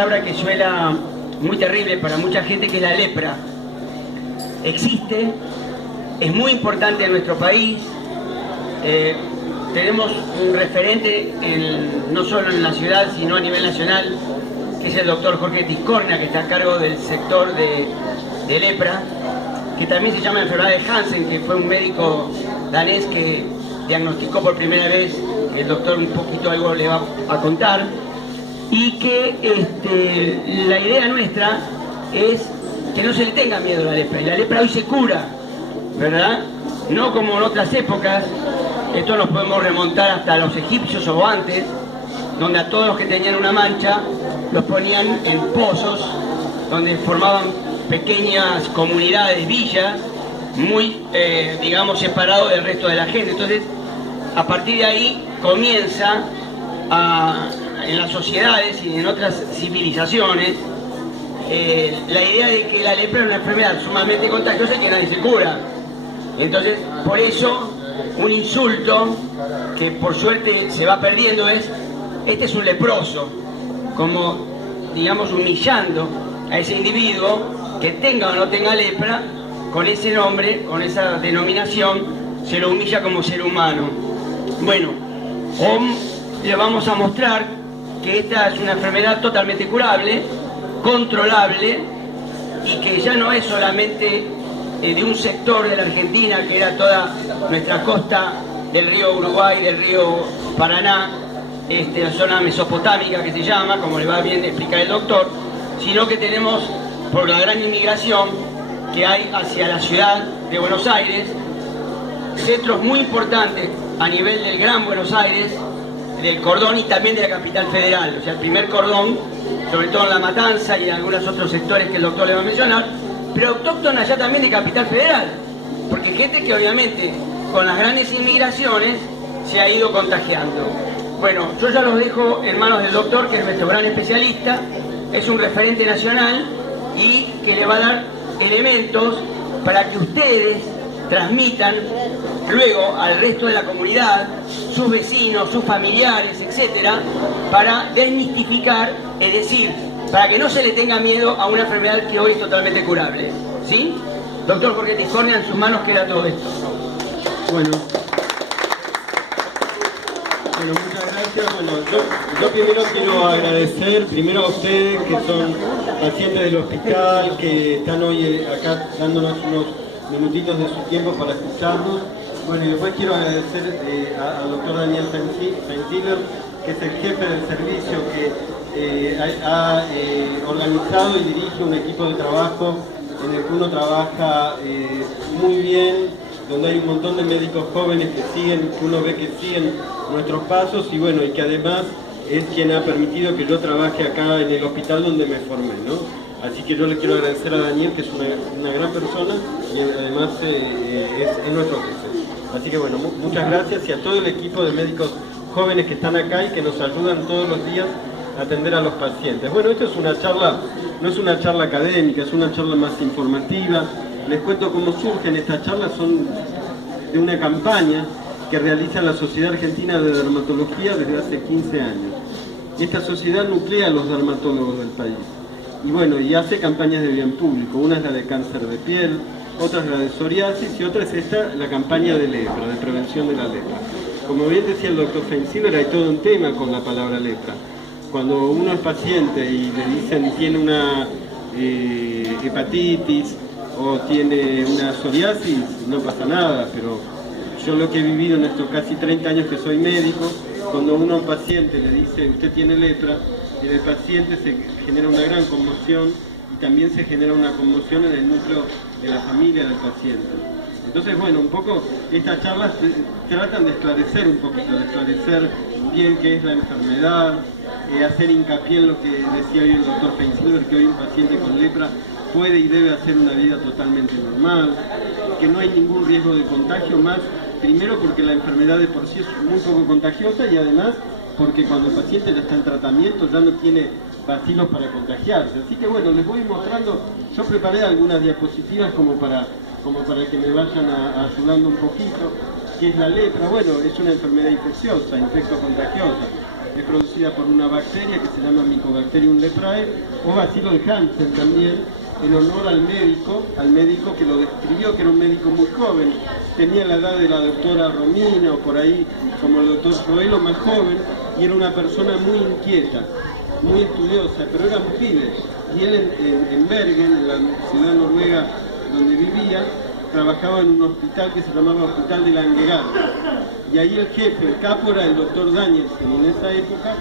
palabra que suena muy terrible para mucha gente, que es la lepra. Existe, es muy importante en nuestro país. Tenemos un referente no solo en la ciudad, sino a nivel nacional, que es el doctor Jorge Tiscornia, que está a cargo del sector de lepra, que también se llama enfermedad de Hansen, que fue un médico danés que diagnosticó por primera vez. El doctor un poquito algo le va a contar. Y que la idea nuestra es que no se le tenga miedo a la lepra. Y la lepra hoy se cura, ¿verdad? No como en otras épocas. Esto nos podemos remontar hasta los egipcios o antes, donde a todos los que tenían una mancha los ponían en pozos, donde formaban pequeñas comunidades, villas, muy, digamos, separados del resto de la gente. Entonces, a partir de ahí comienza en las sociedades y en otras civilizaciones la idea de que la lepra es una enfermedad sumamente contagiosa y que nadie se cura. Entonces, por eso, un insulto que por suerte se va perdiendo es: este es un leproso, como, digamos, humillando a ese individuo que tenga o no tenga lepra. Con ese nombre, con esa denominación, se lo humilla como ser humano. Bueno, hoy le vamos a mostrar que esta es una enfermedad totalmente curable, controlable, y que ya no es solamente de un sector de la Argentina, que era toda nuestra costa del río Uruguay, del río Paraná, la zona mesopotámica que se llama, como le va bien explicar el doctor, sino que tenemos, por la gran inmigración que hay hacia la ciudad de Buenos Aires, centros muy importantes a nivel del Gran Buenos Aires, del cordón y también de la capital federal. O sea, el primer cordón, sobre todo en La Matanza y en algunos otros sectores que el doctor le va a mencionar, pero autóctona ya también de capital federal, porque gente que obviamente con las grandes inmigraciones se ha ido contagiando. Bueno, yo ya los dejo en manos del doctor, que es nuestro gran especialista, es un referente nacional y que le va a dar elementos para que ustedes transmitan luego al resto de la comunidad, sus vecinos, sus familiares, etcétera, para desmistificar, es decir, para que no se le tenga miedo a una enfermedad que hoy es totalmente curable. ¿Sí? Doctor Jorge Tiscornia, en sus manos queda todo esto. Bueno, muchas gracias. Bueno, yo primero quiero agradecer primero a ustedes que son pacientes del hospital, que están hoy acá dándonos unos minutitos de su tiempo para escucharnos. Bueno, y después quiero agradecer al doctor Daniel Feinziller, que es el jefe del servicio, que ha organizado y dirige un equipo de trabajo en el que uno trabaja muy bien, donde hay un montón de médicos jóvenes que siguen, que uno ve que siguen nuestros pasos, y bueno, y que además es quien ha permitido que yo trabaje acá en el hospital donde me formé, ¿no? Así que yo le quiero agradecer a Daniel, que es una gran persona, y además es nuestro jefe. Así que bueno, muchas gracias, y a todo el equipo de médicos jóvenes que están acá y que nos ayudan todos los días a atender a los pacientes. Bueno, esto es una charla, no es una charla académica, es una charla más informativa. Les cuento cómo surgen estas charlas, son de una campaña que realiza la Sociedad Argentina de Dermatología desde hace 15 años. Esta sociedad nuclea a los dermatólogos del país. Y bueno, y hace campañas de bien público. Una es la de cáncer de piel, otra es la de psoriasis y otra es esta, la campaña de lepra, de prevención de la lepra. Como bien decía el doctor Feinziller, hay todo un tema con la palabra lepra. Cuando uno es paciente y le dicen tiene una hepatitis o tiene una psoriasis, no pasa nada, pero yo lo que he vivido en estos casi 30 años que soy médico, cuando uno a un paciente le dice usted tiene lepra, en el paciente se genera una gran conmoción y también se genera una conmoción en el núcleo de la familia del paciente. Entonces, bueno, un poco estas charlas tratan de esclarecer un poquito, de esclarecer bien qué es la enfermedad, hacer hincapié en lo que decía hoy el doctor Feinziller, que hoy un paciente con lepra puede y debe hacer una vida totalmente normal, que no hay ningún riesgo de contagio más, primero porque la enfermedad de por sí es muy poco contagiosa y además porque cuando el paciente ya está en tratamiento ya no tiene bacilos para contagiarse. Así que bueno, les voy mostrando, yo preparé algunas diapositivas como para que me vayan ayudando un poquito. ¿Qué es la lepra? Bueno, es una enfermedad infecciosa, infecto-contagiosa. es producida por una bacteria que se llama Mycobacterium leprae, o bacilo de Hansen también, en honor al médico que lo describió, que era un médico muy joven, tenía la edad de la doctora Romina o por ahí como el doctor Coelho, más joven, y era una persona muy inquieta, muy estudiosa, pero era un pibe. Y él en Bergen, en la ciudad noruega donde vivía, trabajaba en un hospital que se llamaba Hospital de Langeland. Y ahí el jefe, el capo, era el doctor Danielsen. Y en esa época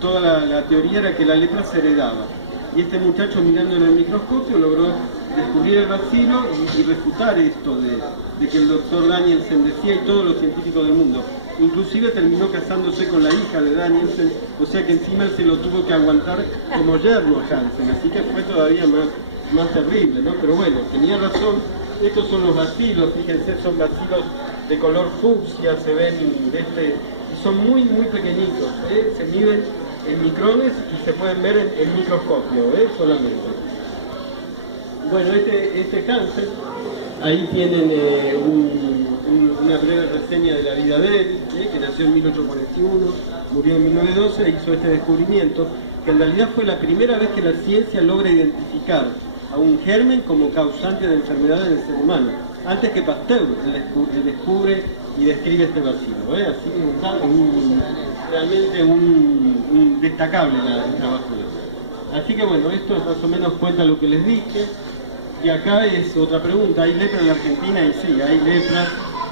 toda la teoría era que la lepra se heredaba. Y este muchacho, mirando en el microscopio, logró descubrir el bacilo y refutar esto de que el doctor Danielsen decía, y todos los científicos del mundo. Inclusive terminó casándose con la hija de Danielsen, o sea que encima él se lo tuvo que aguantar como yerno Hansen, así que fue todavía más terrible, ¿no? Pero bueno, tenía razón, estos son los bacilos, fíjense, son bacilos de color fucsia, se ven y son muy pequeñitos, se miden en micrones y se pueden ver en microscopio, solamente. Bueno, este Hansen, ahí tienen una breve reseña de la vida de él, que nació en 1841, murió en 1912 e hizo este descubrimiento, que en realidad fue la primera vez que la ciencia logra identificar a un germen como causante de enfermedad en el ser humano. Antes que Pasteur, él descubre y describe este bacilo. Así que realmente un destacable el trabajo de él. Así que bueno, esto más o menos cuenta lo que les dije. Y acá es otra pregunta, ¿hay lepra en la Argentina? Y sí, hay lepra.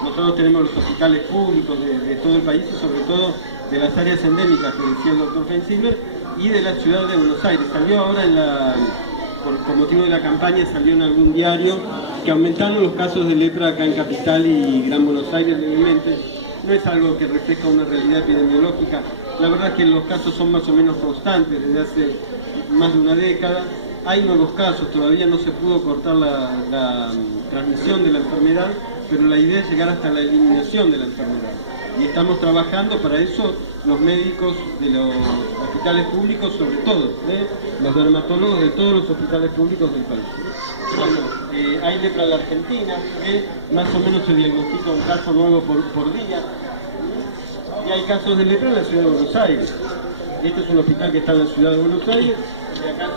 Nosotros tenemos los hospitales públicos de todo el país y sobre todo de las áreas endémicas que decía el doctor Feinzibler y de la ciudad de Buenos Aires. Salió ahora por motivo de la campaña, salió en algún diario que aumentaron los casos de lepra acá en Capital y Gran Buenos Aires levemente. No es algo que refleja una realidad epidemiológica. La verdad es que los casos son más o menos constantes desde hace más de una década. Hay nuevos casos, todavía no se pudo cortar la transmisión de la enfermedad, pero la idea es llegar hasta la eliminación de la enfermedad. Y estamos trabajando para eso los médicos de los hospitales públicos, sobre todo, los dermatólogos de todos los hospitales públicos del país. Bueno, hay lepra en la Argentina, más o menos se diagnostica un caso nuevo por día, y hay casos de lepra en la ciudad de Buenos Aires. Este es un hospital que está en la ciudad de Buenos Aires, y acá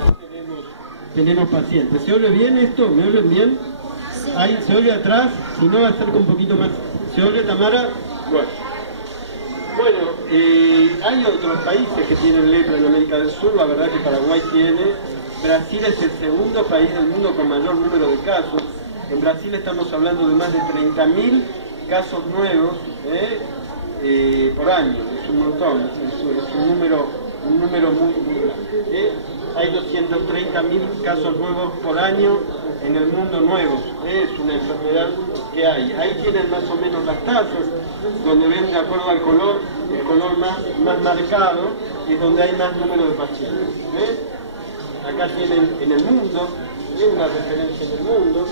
tenemos pacientes. ¿Se oye bien esto? ¿Me oyen bien? Ahí, ¿se oye atrás? Si no, acerca un poquito más. ¿Se oye, Tamara? Bueno, hay otros países que tienen lepra en América del Sur. La verdad que Paraguay tiene. Brasil es el segundo país del mundo con mayor número de casos. En Brasil estamos hablando de más de 30.000 casos nuevos por año. Es un montón, es un número muy hay 230.000 casos nuevos por año en el mundo nuevos. Es una enfermedad que hay. Ahí tienen más o menos las tasas, donde ven de acuerdo al color, el color más marcado es donde hay más número de pacientes. Acá tienen en el mundo, una referencia en el mundo,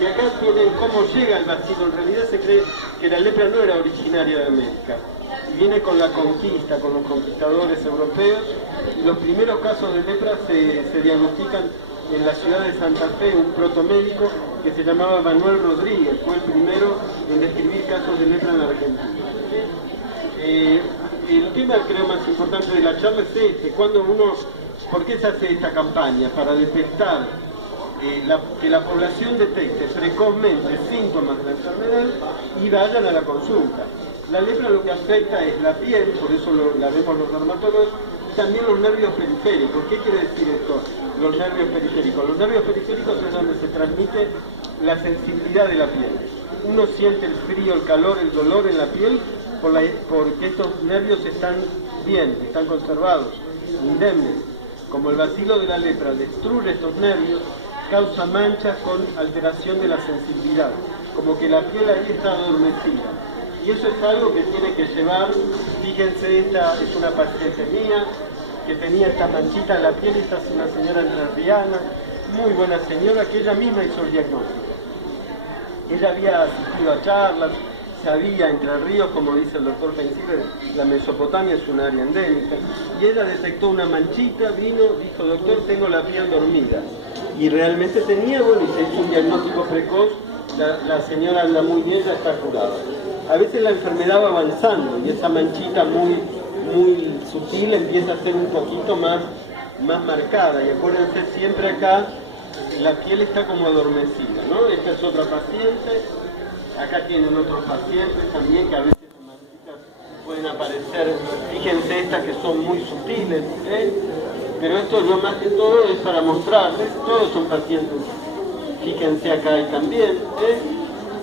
y acá tienen cómo llega el bacilo. En realidad se cree que la lepra no era originaria de América. Viene con la conquista, con los conquistadores europeos, y los primeros casos de lepra se diagnostican en la ciudad de Santa Fe. Un protomédico que se llamaba Manuel Rodríguez fue el primero en describir casos de lepra en la Argentina. El tema, creo, más importante de la charla es este: ¿por qué se hace esta campaña? Para detectar, que la población detecte precozmente síntomas de la enfermedad y vayan a la consulta. La lepra lo que afecta es la piel, por eso la vemos los dermatólogos, y también los nervios periféricos. ¿Qué quiere decir esto? Los nervios periféricos. Los nervios periféricos es donde se transmite la sensibilidad de la piel. Uno siente el frío, el calor, el dolor en la piel porque estos nervios están bien, están conservados, indemnes. Como el bacilo de la lepra destruye estos nervios, causa manchas con alteración de la sensibilidad, como que la piel ahí está adormecida. Y eso es algo que tiene que llevar. Fíjense, esta es una paciente mía que tenía esta manchita en la piel. Esta es una señora entrerriana, muy buena señora, que ella misma hizo el diagnóstico. Ella había asistido a charlas, sabía Entre Ríos, como dice el doctor Feinzibler, la Mesopotamia es un área endémica, y ella detectó una manchita, vino, dijo: doctor, tengo la piel dormida. Y realmente tenía, bueno, y se hizo un diagnóstico precoz. La señora anda muy bien, ya está curada. A veces la enfermedad va avanzando y esa manchita muy muy sutil empieza a ser un poquito más marcada. Y acuérdense, siempre acá la piel está como adormecida, ¿no? Esta es otra paciente, acá tienen otros pacientes también que a veces en manchitas pueden aparecer. Fíjense estas que son muy sutiles, pero esto no más que todo es para mostrarles, todos son pacientes. Fíjense acá hay también,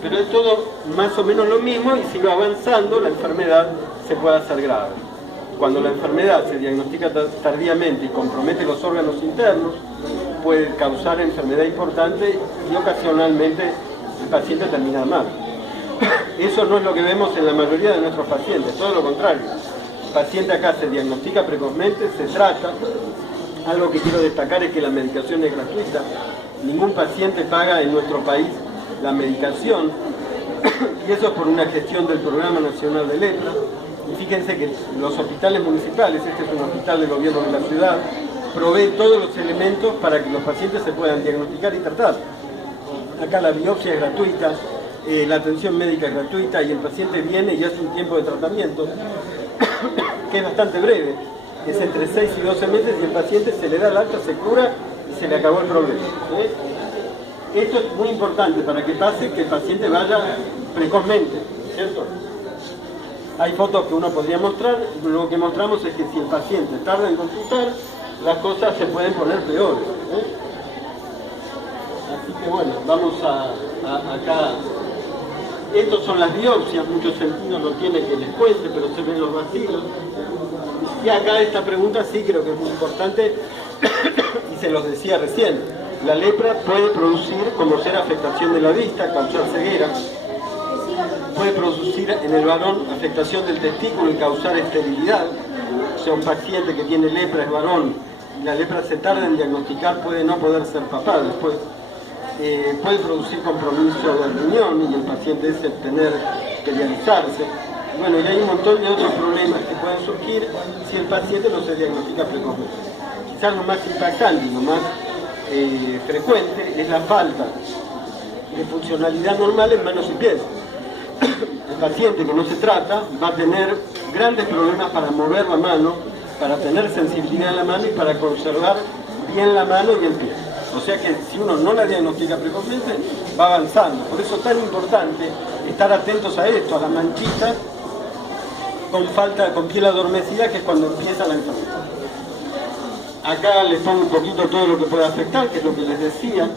pero es todo más o menos lo mismo, y si va avanzando la enfermedad se puede hacer grave. Cuando la enfermedad se diagnostica tardíamente y compromete los órganos internos, puede causar enfermedad importante y ocasionalmente el paciente termina mal. Eso no es lo que vemos en la mayoría de nuestros pacientes, todo lo contrario. El paciente acá se diagnostica precozmente, se trata. Algo que quiero destacar es que la medicación es gratuita. Ningún paciente paga en nuestro país la medicación, y eso es por una gestión del Programa Nacional de Lepra. Y fíjense que los hospitales municipales, este es un hospital del gobierno de la ciudad, provee todos los elementos para que los pacientes se puedan diagnosticar y tratar. Acá la biopsia es gratuita, la atención médica es gratuita, y el paciente viene y hace un tiempo de tratamiento que es bastante breve, es entre 6 y 12 meses, y el paciente se le da el alta, se cura y se le acabó el problema. Esto es muy importante para que pase, que el paciente vaya precozmente, ¿cierto? Hay fotos que uno podría mostrar, y lo que mostramos es que si el paciente tarda en consultar, las cosas se pueden poner peores. Así que bueno, vamos acá. Estos son las biopsias, muchos sentidos no tiene que les cuente, pero se ven los vacilos. Y acá esta pregunta sí creo que es muy importante, y se los decía recién. La lepra puede producir, como ser afectación de la vista, causar ceguera. Puede producir en el varón afectación del testículo y causar esterilidad. O sea, un paciente que tiene lepra es varón y la lepra se tarda en diagnosticar, puede no poder ser papá después. Puede producir compromiso del riñón y el paciente ese tener que dializarse. Bueno, y hay un montón de otros problemas que pueden surgir si el paciente no se diagnostica precozmente. Quizás lo más impactante y lo más frecuente es la falta de funcionalidad normal en manos y pies. El paciente que no se trata va a tener grandes problemas para mover la mano, para tener sensibilidad en la mano y para conservar bien la mano y el pie. O sea que si uno no la diagnostica precozmente, va avanzando. Por eso es tan importante estar atentos a esto, a la manchita con piel adormecida, que es cuando empieza la enfermedad. Acá les pongo un poquito todo lo que puede afectar, que es lo que les decía.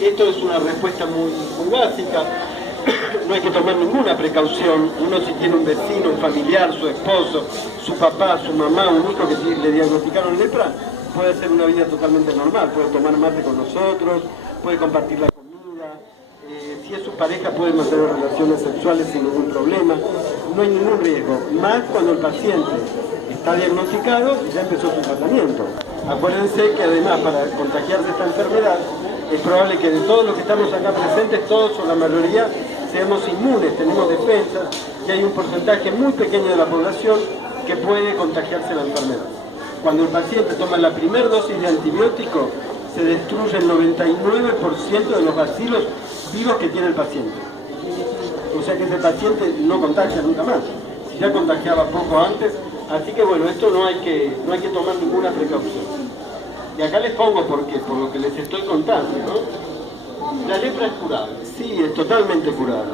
Esto es una respuesta muy básica. No hay que tomar ninguna precaución. Uno, si tiene un vecino, un familiar, su esposo, su papá, su mamá, un hijo que le diagnosticaron lepra, puede hacer una vida totalmente normal. Puede tomar mate con nosotros, puede compartir la comida. Si es su pareja, puede mantener relaciones sexuales sin ningún problema. No hay ningún riesgo. Más cuando el paciente está diagnosticado y ya empezó su tratamiento. Acuérdense que además, para contagiarse esta enfermedad, es probable que de todos los que estamos acá presentes, todos o la mayoría seamos inmunes, tenemos defensas, y hay un porcentaje muy pequeño de la población que puede contagiarse la enfermedad. Cuando el paciente toma la primera dosis de antibiótico, se destruye el 99% de los bacilos vivos que tiene el paciente. O sea que ese paciente no contagia nunca más. Si ya contagiaba poco antes, así que bueno, esto no hay que tomar ninguna precaución. Y acá les pongo por qué, por lo que les estoy contando, ¿no? La lepra es curable, sí, es totalmente curable.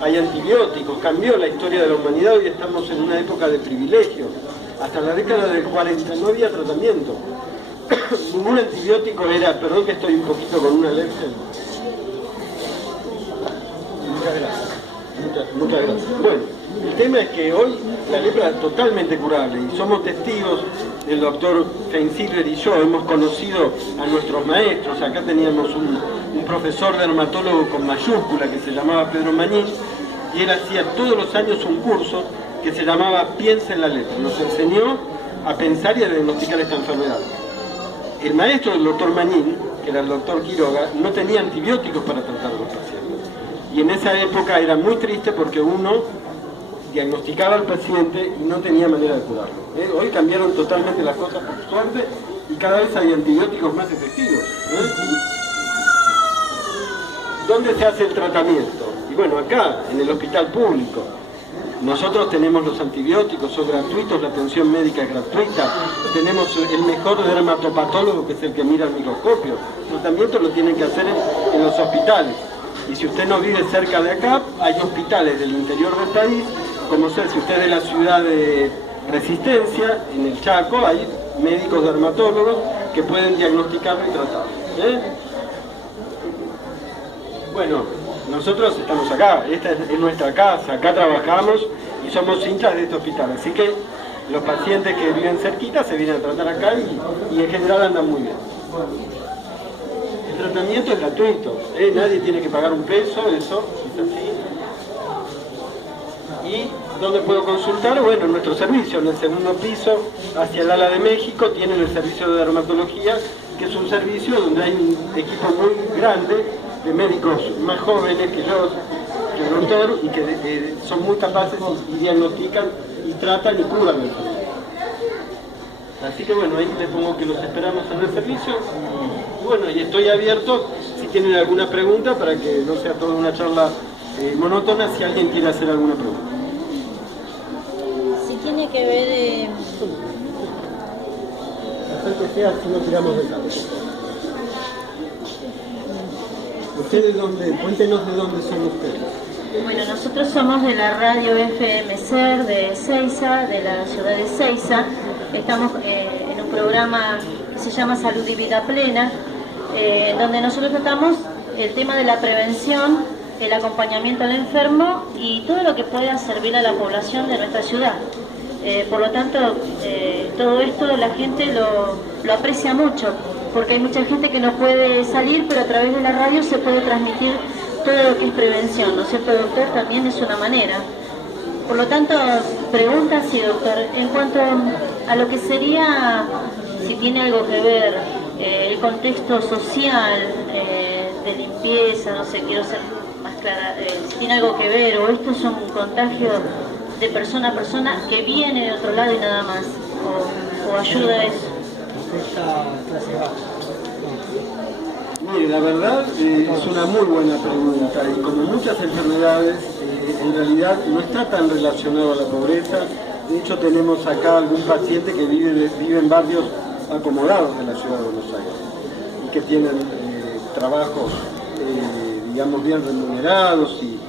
Hay antibióticos, cambió la historia de la humanidad, hoy estamos en una época de privilegio. Hasta la década del 40 no había tratamiento. Ningún antibiótico era, perdón que estoy un poquito con una alergia. Muchas gracias. Muchas gracias. Bueno, el tema es que hoy la lepra es totalmente curable y somos testigos. El doctor Feinsilver y yo hemos conocido a nuestros maestros. Acá teníamos un profesor dermatólogo con mayúscula que se llamaba Pedro Mañín, y él hacía todos los años un curso que se llamaba Piensa en la lepra. Nos enseñó a pensar y a diagnosticar esta enfermedad. El maestro del doctor Mañín, que era el doctor Quiroga, no tenía antibióticos para tratar a los pacientes. Y en esa época era muy triste porque uno diagnosticaba al paciente y no tenía manera de curarlo. Hoy cambiaron totalmente las cosas, por suerte, y cada vez hay antibióticos más efectivos. ¿Dónde se hace el tratamiento? Y bueno, acá, en el hospital público. Nosotros tenemos los antibióticos, son gratuitos, la atención médica es gratuita, tenemos el mejor dermatopatólogo, que es el que mira al microscopio. El tratamiento lo tienen que hacer en los hospitales. Y si usted no vive cerca de acá, hay hospitales del interior del país, como si usted es de la ciudad de Resistencia, en el Chaco, hay médicos dermatólogos que pueden diagnosticarlo y tratarlo. Bueno, nosotros estamos acá, esta es nuestra casa, acá trabajamos y somos hinchas de este hospital, así que los pacientes que viven cerquita se vienen a tratar acá y en general andan muy bien. El tratamiento es gratuito, nadie tiene que pagar un peso, eso es así. ¿Y dónde puedo consultar? Bueno, en nuestro servicio, en el segundo piso, hacia el ala de México, tienen el servicio de dermatología, que es un servicio donde hay un equipo muy grande de médicos más jóvenes que yo, que el doctor, y que son muy capaces y diagnostican y tratan y curan el enfermedad. Así que bueno, ahí les pongo que los esperamos en el servicio. Y bueno, y estoy abierto si tienen alguna pregunta para que no sea toda una charla monótona, si alguien quiere hacer alguna pregunta. Si tiene que ver... Hacer que sea si no tiramos de cabeza. ¿Ustedes dónde? Cuéntenos de dónde son ustedes. Bueno, nosotros somos de la radio FM SER de Seiza, de la ciudad de Seiza. Estamos en un programa que se llama Salud y Vida Plena, donde nosotros tratamos el tema de la prevención, el acompañamiento al enfermo y todo lo que pueda servir a la población de nuestra ciudad. Por lo tanto, todo esto la gente lo aprecia mucho, porque hay mucha gente que no puede salir, pero a través de la radio se puede transmitir todo lo que es prevención, ¿no es cierto, doctor? También es una manera. Por lo tanto, pregunta sí, doctor, en cuanto a lo que sería, si tiene algo que ver, el contexto social, de limpieza, no sé, quiero ser más clara, si tiene algo que ver, o esto es un contagio de persona a persona que viene de otro lado y nada más, o ayuda a eso. Mire, la verdad es una muy buena pregunta y como muchas enfermedades en realidad no está tan relacionado a la pobreza. De hecho tenemos acá algún paciente que vive en barrios acomodados de la ciudad de Buenos Aires y que tienen trabajos digamos bien remunerados y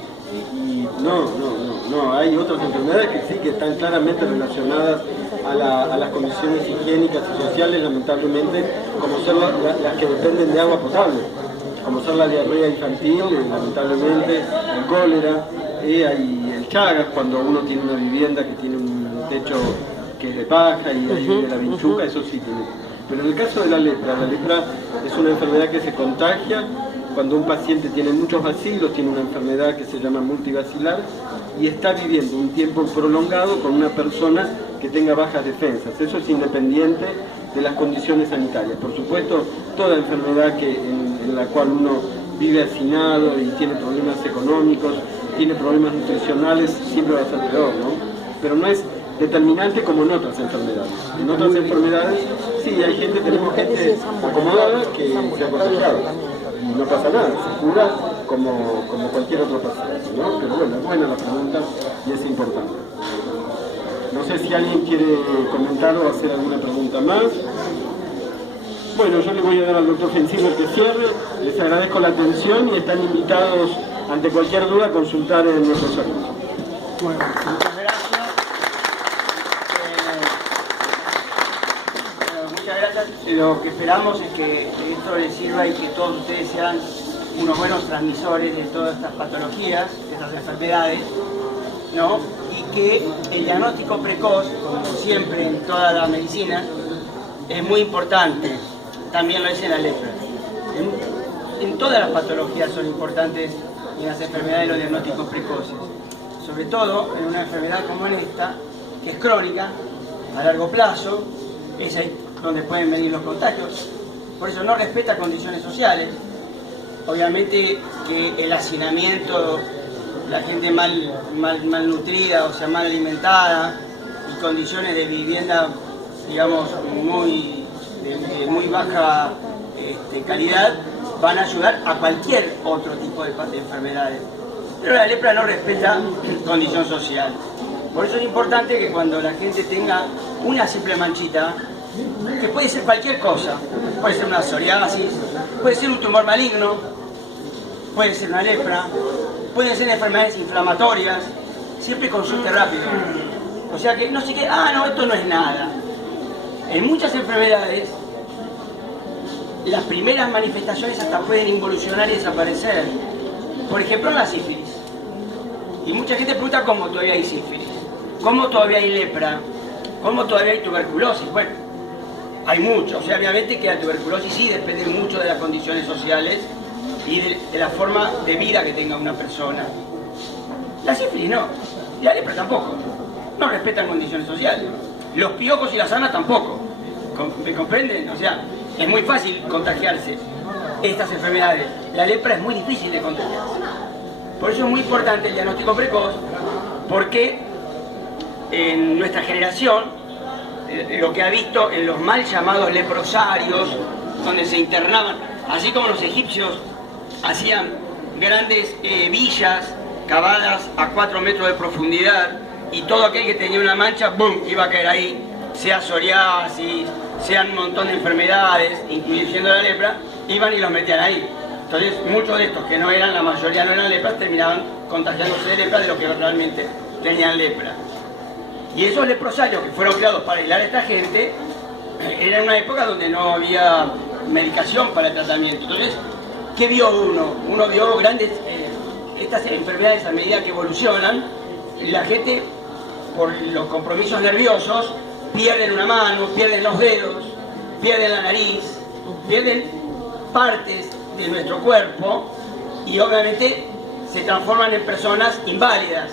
no, hay otras enfermedades que sí que están claramente relacionadas a las condiciones higiénicas y sociales, lamentablemente, como ser las que dependen de agua potable, como ser la diarrea infantil, lamentablemente, el cólera, hay el Chagas, cuando uno tiene una vivienda que tiene un techo que es de paja y ahí vive la vinchuca, eso sí tiene. Pero en el caso de la lepra es una enfermedad que se contagia cuando un paciente tiene muchos bacilos, tiene una enfermedad que se llama multibacilar y está viviendo un tiempo prolongado con una persona que tenga bajas defensas. Eso es independiente de las condiciones sanitarias. Por supuesto, toda enfermedad en la cual uno vive hacinado y tiene problemas económicos, tiene problemas nutricionales, siempre va a ser peor, ¿no? Pero no es determinante como en otras enfermedades. En otras enfermedades, sí, tenemos gente acomodada que se ha contagiado. Y no pasa nada, se cura como cualquier otro paciente, ¿no? Pero bueno, es buena la pregunta y es importante. No sé si alguien quiere comentar o hacer alguna pregunta más. Bueno, yo le voy a dar al doctor Fencino que cierre. Les agradezco la atención y están invitados ante cualquier duda a consultar en nuestro servicio. Bueno, muchas gracias. Muchas gracias. Lo que esperamos es que esto les sirva y que todos ustedes sean unos buenos transmisores de todas estas patologías, de estas enfermedades, ¿no? Y que el diagnóstico precoz, como siempre en toda la medicina, es muy importante. También lo es en la lepra. En todas las patologías son importantes en las enfermedades los diagnósticos precoces. Sobre todo en una enfermedad como esta, que es crónica, a largo plazo, es ahí donde pueden venir los contagios. Por eso no respeta condiciones sociales. Obviamente que el hacinamiento, la gente malnutrida, o sea, mal alimentada, y condiciones de vivienda, digamos, de muy baja calidad, van a ayudar a cualquier otro tipo de enfermedades. Pero la lepra no respeta condición social. Por eso es importante que cuando la gente tenga una simple manchita, que puede ser cualquier cosa, puede ser una psoriasis, puede ser un tumor maligno, puede ser una lepra, pueden ser enfermedades inflamatorias, siempre consulte rápido. O sea que no sé qué, no, esto no es nada. En muchas enfermedades, las primeras manifestaciones hasta pueden involucionar y desaparecer. Por ejemplo, la sífilis. Y mucha gente pregunta cómo todavía hay sífilis, cómo todavía hay lepra, cómo todavía hay tuberculosis. Bueno, hay mucho. O sea, obviamente que la tuberculosis sí depende mucho de las condiciones sociales y de la forma de vida que tenga una persona. La sífilis no, la lepra tampoco. No respetan condiciones sociales. Los piojos y la sarna tampoco. ¿Me comprenden? O sea, es muy fácil contagiarse estas enfermedades. La lepra es muy difícil de contagiarse. Por eso es muy importante el diagnóstico precoz, porque en nuestra generación, lo que ha visto en los mal llamados leprosarios, donde se internaban, así como los egipcios hacían grandes villas cavadas a 4 metros de profundidad, y todo aquel que tenía una mancha, ¡bum!, iba a caer ahí, sea psoriasis, sean un montón de enfermedades, incluyendo la lepra, iban y los metían ahí. Entonces, muchos de estos que no eran, la mayoría no eran lepras, terminaban contagiándose de lepra de los que realmente tenían lepra. Y esos leprosarios que fueron creados para aislar a esta gente, era una época donde no había medicación para el tratamiento. Entonces, ¿qué vio uno? Uno vio grandes, estas enfermedades a medida que evolucionan, y la gente, por los compromisos nerviosos, pierden una mano, pierden los dedos, pierden la nariz, pierden partes de nuestro cuerpo y obviamente se transforman en personas inválidas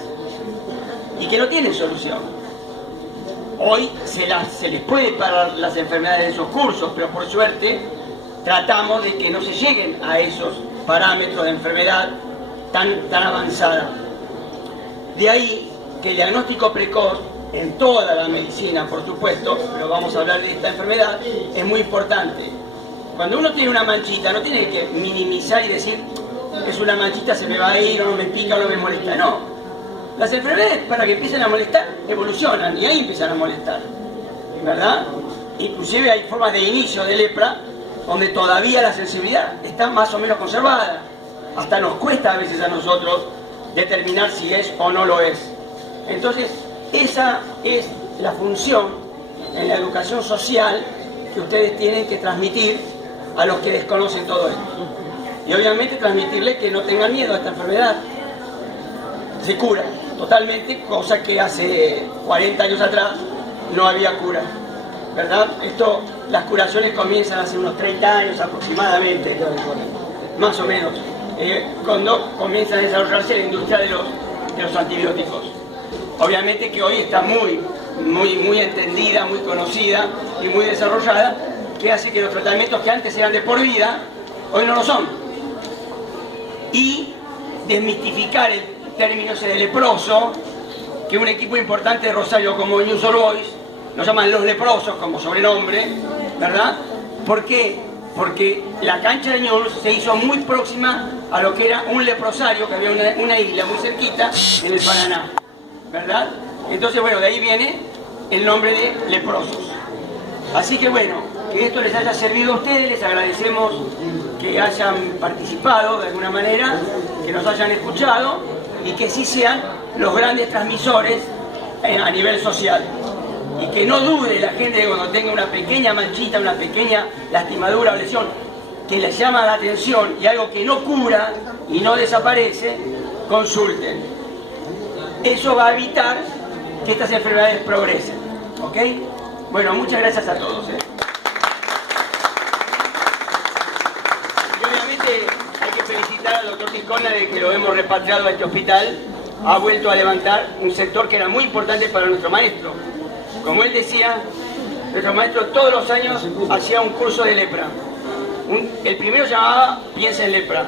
y que no tienen solución. Hoy se les puede parar las enfermedades de esos cursos, pero por suerte tratamos de que no se lleguen a esos parámetros de enfermedad tan avanzada. De ahí que el diagnóstico precoz en toda la medicina, por supuesto, pero vamos a hablar de esta enfermedad, es muy importante. Cuando uno tiene una manchita, no tiene que minimizar y decir, es una manchita, se me va a ir, o no me pica, o no me molesta. No. Las enfermedades, para que empiecen a molestar, evolucionan, y ahí empiezan a molestar, ¿verdad? Inclusive hay formas de inicio de lepra, donde todavía la sensibilidad está más o menos conservada. Hasta nos cuesta a veces a nosotros determinar si es o no lo es. Entonces, esa es la función en la educación social que ustedes tienen que transmitir a los que desconocen todo esto. Y obviamente transmitirles que no tengan miedo a esta enfermedad. Se cura totalmente, cosa que hace 40 años atrás no había cura, ¿verdad? Las curaciones comienzan hace unos 30 años aproximadamente, más o menos, cuando comienza a desarrollarse la industria de los antibióticos. Obviamente que hoy está muy entendida, muy conocida y muy desarrollada, que hace que los tratamientos que antes eran de por vida, hoy no lo son. Y desmistificar el término ese de leproso, que un equipo importante de Rosario como News All Boys, lo llaman los leprosos como sobrenombre, ¿verdad? ¿Por qué? Porque la cancha de Ñuls se hizo muy próxima a lo que era un leprosario, que había una isla muy cerquita en el Paraná, ¿verdad? Entonces, bueno, de ahí viene el nombre de leprosos. Así que bueno, que esto les haya servido a ustedes, les agradecemos que hayan participado de alguna manera, que nos hayan escuchado y que sí sean los grandes transmisores a nivel social. Y que no dude la gente que cuando tenga una pequeña manchita, una pequeña lastimadura o lesión que les llama la atención y algo que no cura y no desaparece, consulten. Eso va a evitar que estas enfermedades progresen. ¿Ok? Bueno, muchas gracias a todos. Y obviamente hay que felicitar al doctor Tiscornia de que lo hemos repatriado a este hospital. Ha vuelto a levantar un sector que era muy importante para nuestro maestro. Como él decía, nuestro maestro todos los años hacía un curso de lepra. El primero llamaba Piensa en lepra.